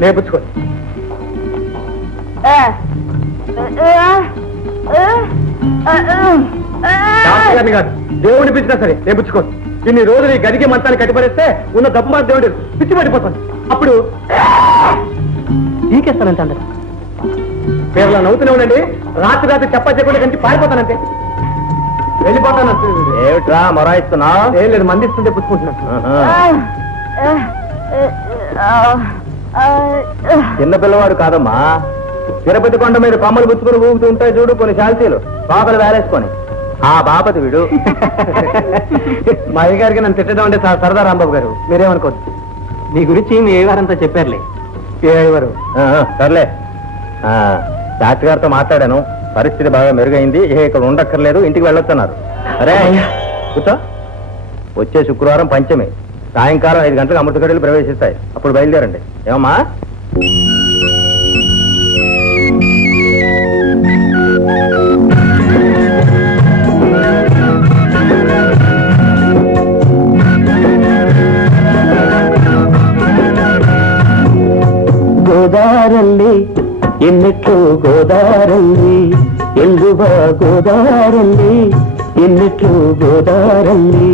నేర్పుచ్చుకోండి. కాదు, దేవుడిని పిచ్చినా సరే నేర్పుచ్చుకోండి. ఇన్ని రోజులు ఈ గదికి మంతాన్ని కట్టిపడేస్తే ఉన్న దప్పు మాట దేవుడు పిచ్చి పడిపోతాను. అప్పుడు తీకేస్తానంటే అందరు పేర్లా నవ్వుతూనే ఉండండి. రాత్రి చెప్పా చెప్పకుండా కంటి పారిపోతానంటే వెళ్ళిపోతాను. ఏమిట్రా మొరాయిస్తున్నా? ఏం లేదు, మందిస్తుంటే పుచ్చుకుంటున్నాను. చిన్న పిల్లవాడు కాదమ్మా, తిరుపతి కొండ మీద కొమ్మలు పుచ్చుకుని ఊగుతూ ఉంటాయి చూడు కొన్ని శాల్తీలు, బాపలు వేరేసుకొని. ఆ బాపతి వీడు. మా అయ్యగారికి నన్ను తిట్టడం అంటే సరదా రాంబాబు గారు, మీరేమనుకోవచ్చు. మీ గురించి మీ అయ్యగారంతా చెప్పారులే. ఏ అయ్యగారు? సర్లే, శాస్త్రి గారితో మాట్లాడాను, పరిస్థితి బాగా మెరుగైంది, ఇక్కడ ఉండక్కర్లేదు, ఇంటికి వెళ్ళొస్తున్నారు. అరే కూర్చో. వచ్చే శుక్రవారం పంచమి, సాయంకాలం 5 గంటలకు అమృత గడియలు ప్రవేశిస్తాయి, అప్పుడు బయలుదేరండి. ఏమమ్మా? ಗೋದಾರಲ್ಲಿ ಎನ್ನಿಟ್ಟು ಗೋದಾರಲ್ಲಿ ಎಲ್ಲುವ ಗೋದಾರಲ್ಲಿ ಎನ್ನಿಟ್ಟು ಗೋದಾರಲ್ಲಿ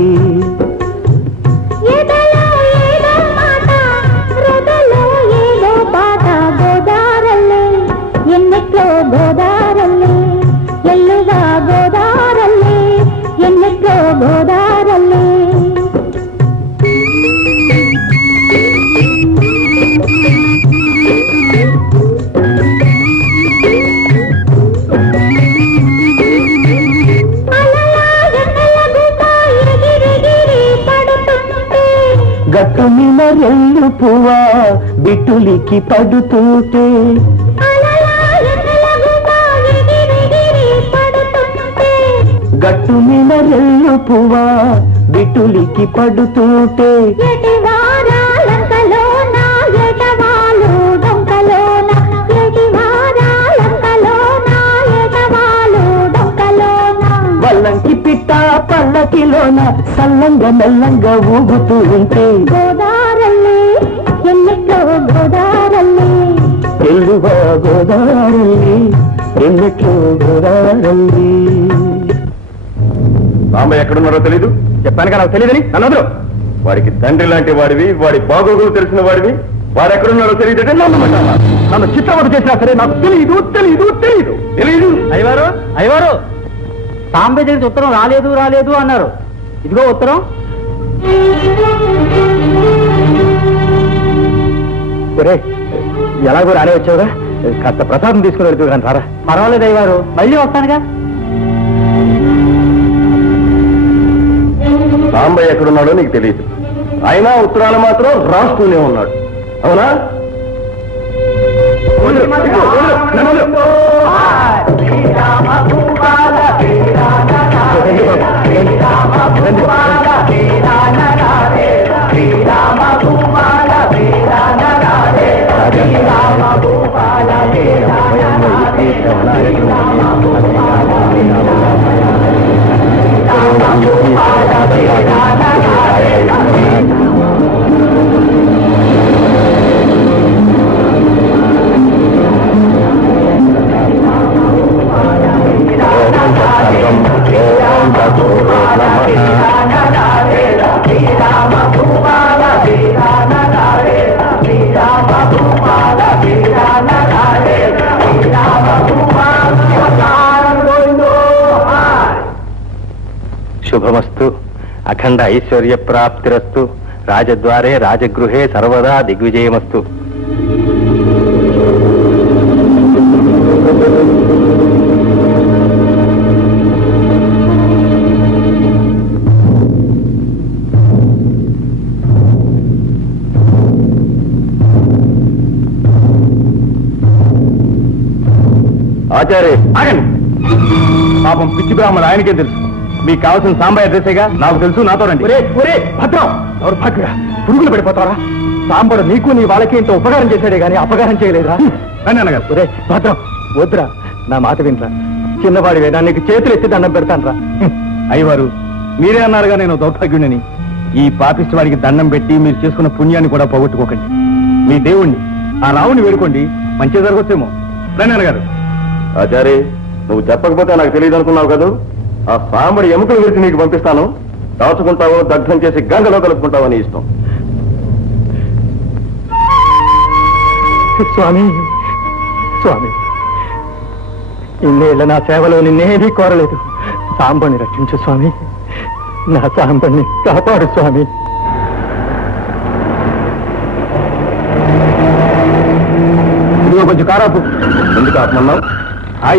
ಗೋದಾರಲ್ಲಿ ಎಲ್ಲುವ ಗೋದಾರಲ್ಲಿ ಎನ್ನಿಟ್ಟು ಗೋದಾರಲ್ಲಿ గట్టు మినరెల్లు పువ్వ బిటులికి పడుతుంటే గట్టు మినరెల్లు పువ్వ బిటులికి పడుతుంటే వల్లంకి పిట్ట పల్లకిలోన సల్లంగా మెల్లంగా ఊగుతూ ఉంటే గోదారల్లి ఎన్నిట్లో గోదారల్లి ఎల్లువ గోదారల్లి ఎన్నిట్లో గోదారల్లి. రామయ్య ఎక్కడున్నారో తెలీదు. చెప్పాను కదా నాకు తెలియదని నన్ను. వాడికి తండ్రి లాంటి వాడివి, వాడి బాగోగులు తెలిసిన వాడివి, వాడు ఎక్కడున్నారో తెలియదంటే నన్ను చిత్రవత చేసినా సరే నాకు తెలియదు తెలియదు తెలియదు తెలియదు. అయ్యవారు అయ్యవారు, సాంబయ్య దగ్గర ఉత్తరం రాలేదు రాలేదు అన్నారు. ఇదిగో ఉత్తరం. సరే ఎలాగో రానే వచ్చావుగా, కాస్త ప్రసాదం తీసుకుని వెళ్తూ కానీ సారా. పర్వాలేదు అయ్యవారు, మళ్ళీ వస్తానుగా. సాంబయ్య ఎక్కడున్నాడో నీకు తెలియదు, అయినా ఉత్తరాలు మాత్రం రాస్తూనే ఉన్నాడు. అవునా? శుభమస్తు, అఖండ ఐశ్వర్య ప్రాప్తిరస్తు, రాజద్వారే రాజగృహే సర్వదా దిగ్విజయమస్తు. ఆచార్య ఆగండి. పాపం పిచ్చి బ్రాహ్మణుడు, ఆయనకేం తెలుసు? మీకు కావాల్సిన సాంబయ్య అడ్రస్సేగా. నాకు తెలుసు, నాతో రండి. భద్రం, దౌర్భాగ్యుడా, పురుగులు పడిపోతారా? సాంబడు నీకు నీ వాళ్ళకి ఇంత ఉపకారం చేశాడే గానీ అపకారం చేయలేదురా. రండి అన్నగారు. ఒరే భద్రం, వద్దురా, నా మాట వినరా. చిన్నవాడివేనా నీకు చేతులు ఎత్తి దండం పెడతాను రా. అయ్యవారు మీరే అన్నారుగా నేను దౌర్భాగ్యుడిని. ఈ పాపిష్టి వాడికి దండం పెట్టి మీరు చేసుకున్న పుణ్యాన్ని కూడా పోగొట్టుకోకండి. మీ దేవుణ్ణి ఆ రావుని వేడుకోండి, మంచి జరగొచ్చేమో. రండి గారు. ఆచారి, నువ్వు చెప్పకపోతే నాకు తెలియదు అనుకున్నావు కదా. ఆ సాంబడి ఎముకలు విరిచి నీకు పంపిస్తాను. దాచుకుంటావో దగ్ధం చేసి గంగలో కలుపుకుంటావో నీ ఇష్టం. స్వామి స్వామి, ఇన్నేళ్ల నా సేవలో నిన్నేమీ కోరలేదు. సాంబణ్ణి రక్షించు స్వామి, నా సాంబణ్ణి కాపాడు స్వామి. ఇదిగో కొంచెం కారాపు. ఎందుకు ఆపమన్నావు?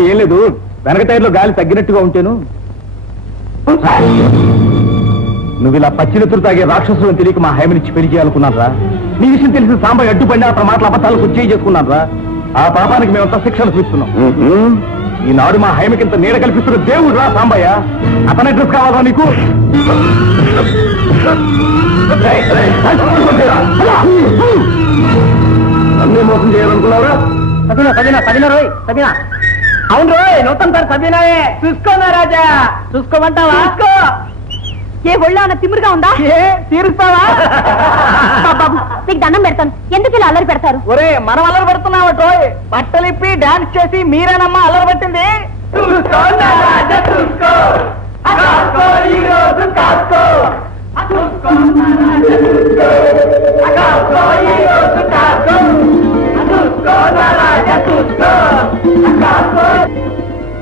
ఏం లేదు, వెనక టైర్లో గాలి తగ్గినట్టుగా ఉంటేను. నువ్వు ఇలా పచ్చినెత్తులు తాగే రాక్షసులను తెలియక మా హేమనిచ్చి పెళ్లి చేయాలనుకున్నారా? నీ విషయం తెలిసిన సాంబయ్య అడ్డుపడి అతని మాటల అబద్ధాలకు చేసుకున్నారా? ఆ పాపానికి మేమంతా శిక్షలు చూస్తున్నాం. ఈనాడు మా హైమకింత నీడ కల్పిస్తున్న దేవుడు రా సాంబయ్య. అతని అడ్రస్ కావాలా నీకు? అన్నీ మోసం చేయాలనుకున్నారా? అవును రోయ్, నూతన్ సార్ సబీనాయే. చూసుకోనా రాజా, చూసుకోమంటావా? చూసుకో. ఏ ఒళ్ళో అన్న తిమ్మురుగా ఉందా? తీరుస్తావా? నీకు దండం పెడతాను, ఎందుకు ఇలా అల్లరి పెడతారు? ఒరే, మనం అల్లరి పెడుతున్నావట. బట్టలిప్పి డాన్స్ చేసి మీరేనమ్మా అల్లరి పట్టింది.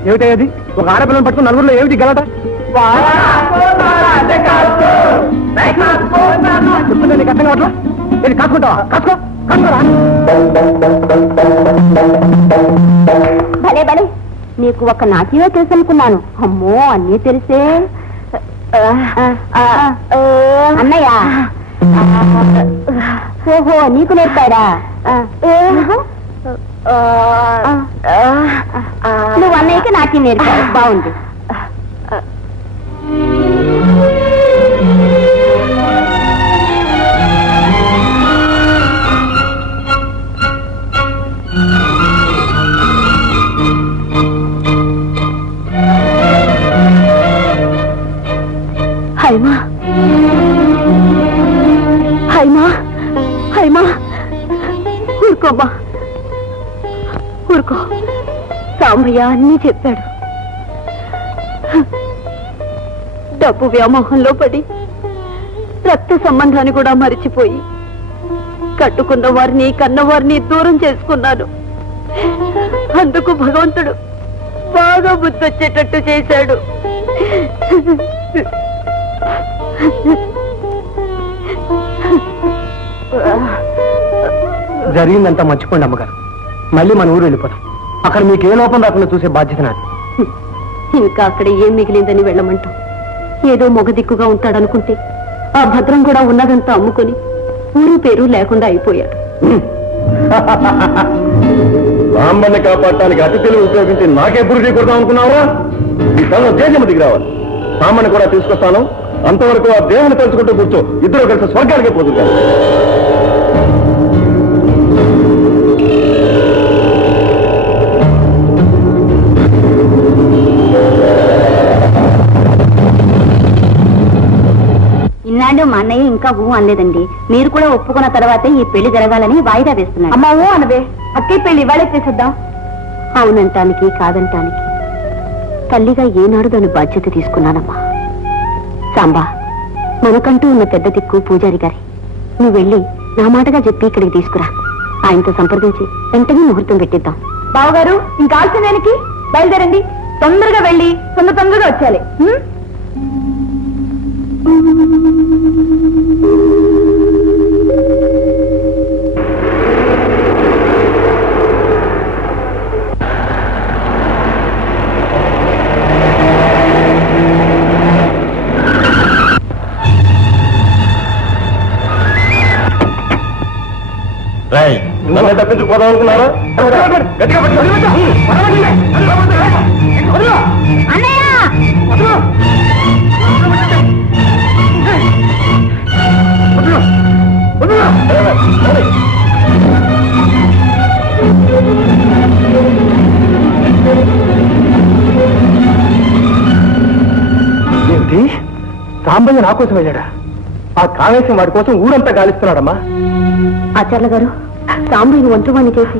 ఏమిటది? ఒక ఆడపిల్లని పట్టుకుని నలుగురిలో ఏమిటి గలట? నీకు అర్థం కావట్లా? ఇది కాసుకుంటావా? కాసుకో, కాసుకోరా. భలే భలే, నీకు ఒక నాట్యమే తెలుసు అనుకున్నాను. అమ్మో, అన్నీ తెలిసే. అన్నయ్య, ఓహో, నీకు నేర్పాడా? నువ్వు అన్నయ్యకి నాట్యం నేర్పావు, బాగుంది. హైమా, హైమా, హైమా, ఊరుకోమ్మా, ఊరుకో. సాంబయ్య అన్నీ చెప్పాడు. డబ్బు వ్యామోహంలో పడి రక్త సంబంధాన్ని కూడా మరిచిపోయి కట్టుకున్న వారిని కన్నవారిని దూరం చేసుకున్నాను. అందుకు భగవంతుడు బాగా బుద్ధి వచ్చేటట్టు చేశాడు. జరిగిందంతా మర్చిపోండి అమ్మగారు. మళ్ళీ మన ఊరు వెళ్ళిపోతాం. అక్కడ మీకు ఏ లోపం రాకుండా చూసే బాధ్యత నాది. ఇంకా అక్కడ ఏం మిగిలిందని వెళ్ళమంటాం? ఏదో మొగ దిక్కుగా ఉంటాడనుకుంటే ఆ భద్రం కూడా ఉన్నదంతా అమ్ముకొని ఊరు పేరు లేకుండా అయిపోయాడు. సాంబణ్ణి కాపాడటానికి అతి తెలివి ఉపయోగించి నాకే బురుడి కొడదాం అనుకున్నావా? ఈ తనలో దేశం దిగి రావాలి. సాంబణ్ణి కూడా తీసుకొస్తాను. అంతవరకు ఆ దేవుని తలుచుకుంటూ కూర్చో. ఇద్దరు కలిసి స్వర్గానికే పోతుంటారు. ఇన్నాళ్ళు మా అన్నయ్య ఇంకా ఊ అనలేదండి. మీరు కూడా ఒప్పుకున్న తర్వాతే ఈ పెళ్లి జరగాలని వాయిదా వేస్తున్నాడు. అమ్మా, ఓ అనవే. అక్కయ్య పెళ్లి ఇవాళే చేసేద్దాం. అవునంటానికి కాదంటానికి తల్లిగా ఏనాడు దాని బాధ్యత తీసుకున్నానమ్మా. సాంబా, మనకంటూ ఉన్న పెద్ద దిక్కు పూజారి గారి. నువ్వు వెళ్ళి నా మాటగా చెప్పి ఇక్కడికి తీసుకురా. ఆయనతో సంప్రదించి వెంటనే ముహూర్తం పెట్టిద్దాం. బావగారు, ఇంకా ఆలస్యానికి బయలుదేరండి. తొందరగా వెళ్ళి తొందరగా వచ్చాలి. నన్ను తప్పించుకోదాం అనుకున్నారా? గట్టిగా పట్టు. సాంబయ్య నా కోసం వెళ్ళాడా? ఆ కావేశం వాడి కోసం ఊరంతా గాలిస్తున్నాడమ్మా. ఆచార్య గారు, సాంబయ్యను ఒంటరివాణ్ణి చేసి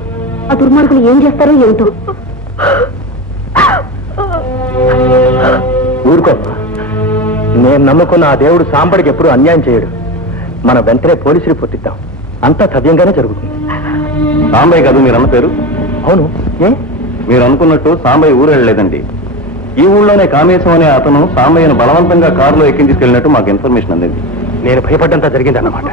ఆ దుర్మార్గులు ఏం చేస్తారో ఏమిటో. ఊరుకోమ్మా. నేను నమ్ముకున్న ఆ దేవుడు సాంబడికి ఎప్పుడూ అన్యాయం చేయడు. మనం వెంటనే పోలీసు రిపోర్ట్ ఇద్దాం. అంతా సవ్యంగానే జరుగుతుంది. సాంబయ్య కాదు మీరు అన్న పేరు? అవును. ఏ? మీరు అనుకున్నట్టు సాంబయ్య ఊరు వెళ్ళలేదండి. ఈ ఊళ్ళోనే కామేశం అనే అతను సాంబయ్యను బలవంతంగా కారులో ఎక్కించుకెళ్ళినట్టు మాకు ఇన్ఫర్మేషన్ అందింది. నేను భయపడ్డంతా జరిగిందన్నమాట.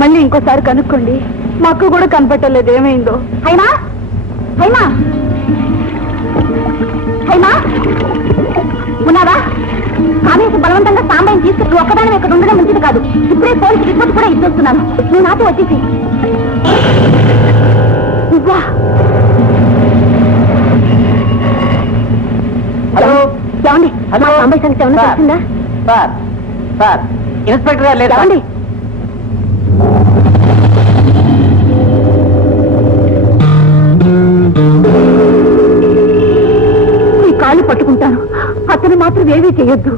మళ్ళీ ఇంకోసారి కనుక్కోండి. మాకు కూడా కనపట్టలేదు ఏమైందో. హైమా, హైమా, హైమా, ఉన్నావా? కామేశ బలవంతంగా సాంబయ్యని తీసుకుని ఒక్కదాని ఇక్కడ ఉండడం మంచిది కాదు. ఇప్పుడే పోలీసు రిపోర్ట్ కూడా ఇచ్చేస్తున్నాను. నువ్వు నాతో వచ్చేసి. హలో. ఏమండి, సాంబయ్య సంగతి ఏమన్నా తెలిసిందా? సార్ ఇన్స్పెక్టర్ గారు లేదా? ఏమండి, నీ కాళ్ళు పట్టుకుంటాను. అతను మాత్రం ఏమీ చేయొద్దు.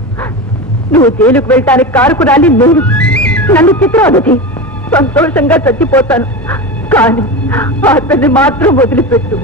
నువ్వు జైలుకు వెళ్ళటానికి కారుకురాలి నేను. నన్ను చిత్రవదతి. సంతోషంగా చచ్చిపోతాను, కానీ అతన్ని మాత్రం వదిలిపెట్టు.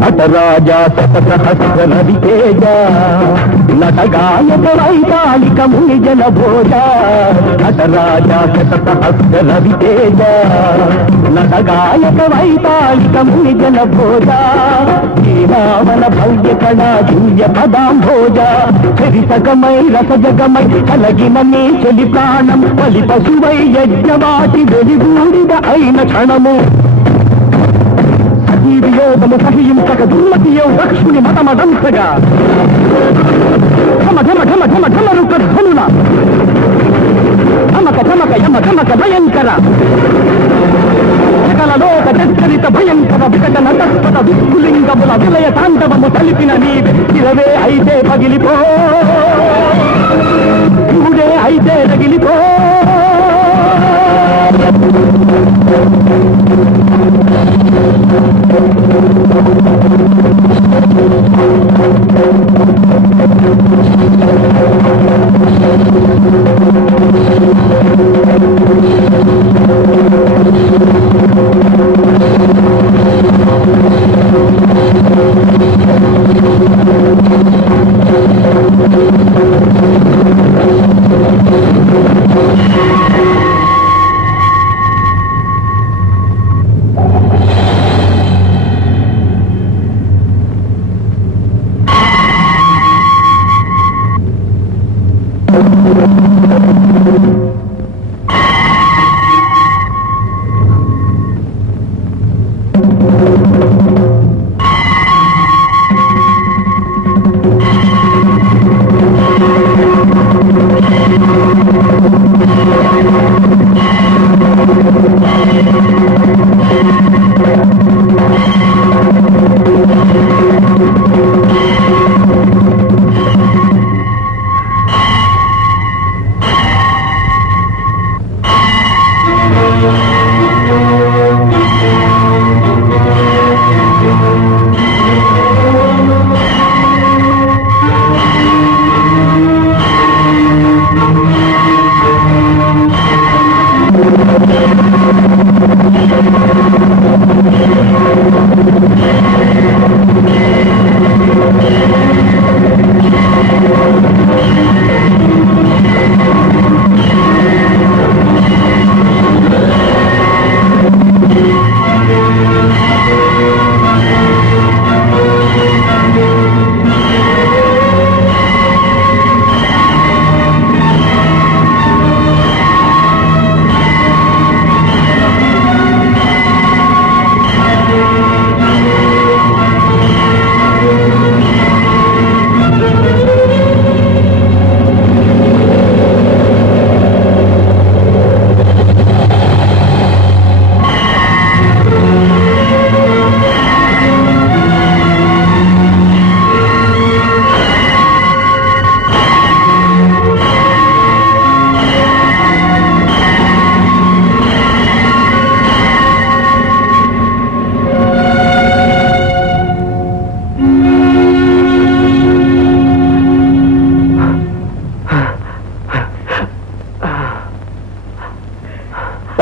నటరాజా శతసహస్ర రవితేజ నటగాయక వైతాళిక మునిజన భోజ. నటరాజా శతసహస్ర రవితేజ నటగాయక వైతాళిక మునిజన భోజ. శ్రీరామన భవ్య కళా దివ్య పదాంభోజ. చరితకమై రసజగమై కలగిన నీ చెలి ప్రాణం బలి పశువై యజ్ఞవాటి వెలిగూడిద అయిన క్షణము. వియోగము సహించక దుర్మతియో లక్ష్మిని మతమదంసగా ఢమ ఢమ ఢమ ఢమ ఢమరుక ధ్వనుల ధమక ధమక యమ ధమక భయంకర సకలలోక చరిత భయంకర వికట నటస్పద విస్ఫులింగముల విలయ తాండవము తలిపిన నీవే. ఇరవే అయితే పగిలిపో, ఇవుడే అయితే రగిలిపో.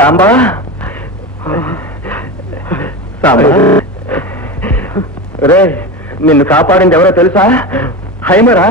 సాంబా సాంబా రే నిన్ను కాపాడింది ఎవరో తెలుసా? హైమరా.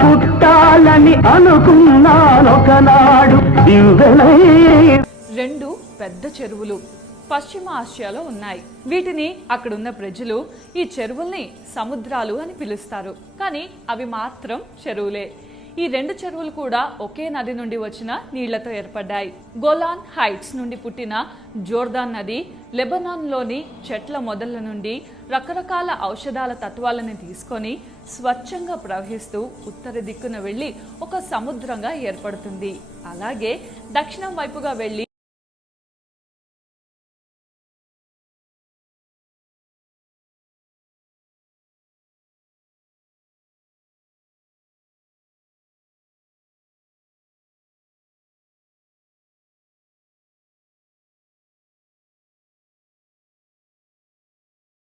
పుట్టాలని అనుకున్నానొకనాడు. రెండు పెద్ద చెరువులు పశ్చిమ ఆసియాలో ఉన్నాయి. వీటిని అక్కడున్న ప్రజలు ఈ చెరువుల్ని సముద్రాలు అని పిలుస్తారు. కానీ అవి మాత్రం చెరువులే. ఈ రెండు చెరువులు కూడా ఒకే నది నుండి వచ్చిన నీళ్లతో ఏర్పడ్డాయి. గోలాన్ హైట్స్ నుండి పుట్టిన జోర్దాన్ నది లెబనాన్లోని చెట్ల మొదళ్ల నుండి రకరకాల ఔషధాల తత్వాలను తీసుకొని స్వచ్ఛంగా ప్రవహిస్తూ ఉత్తర దిక్కున వెళ్లి ఒక సముద్రంగా ఏర్పడుతుంది. అలాగే దక్షిణం వైపుగా వెళ్లి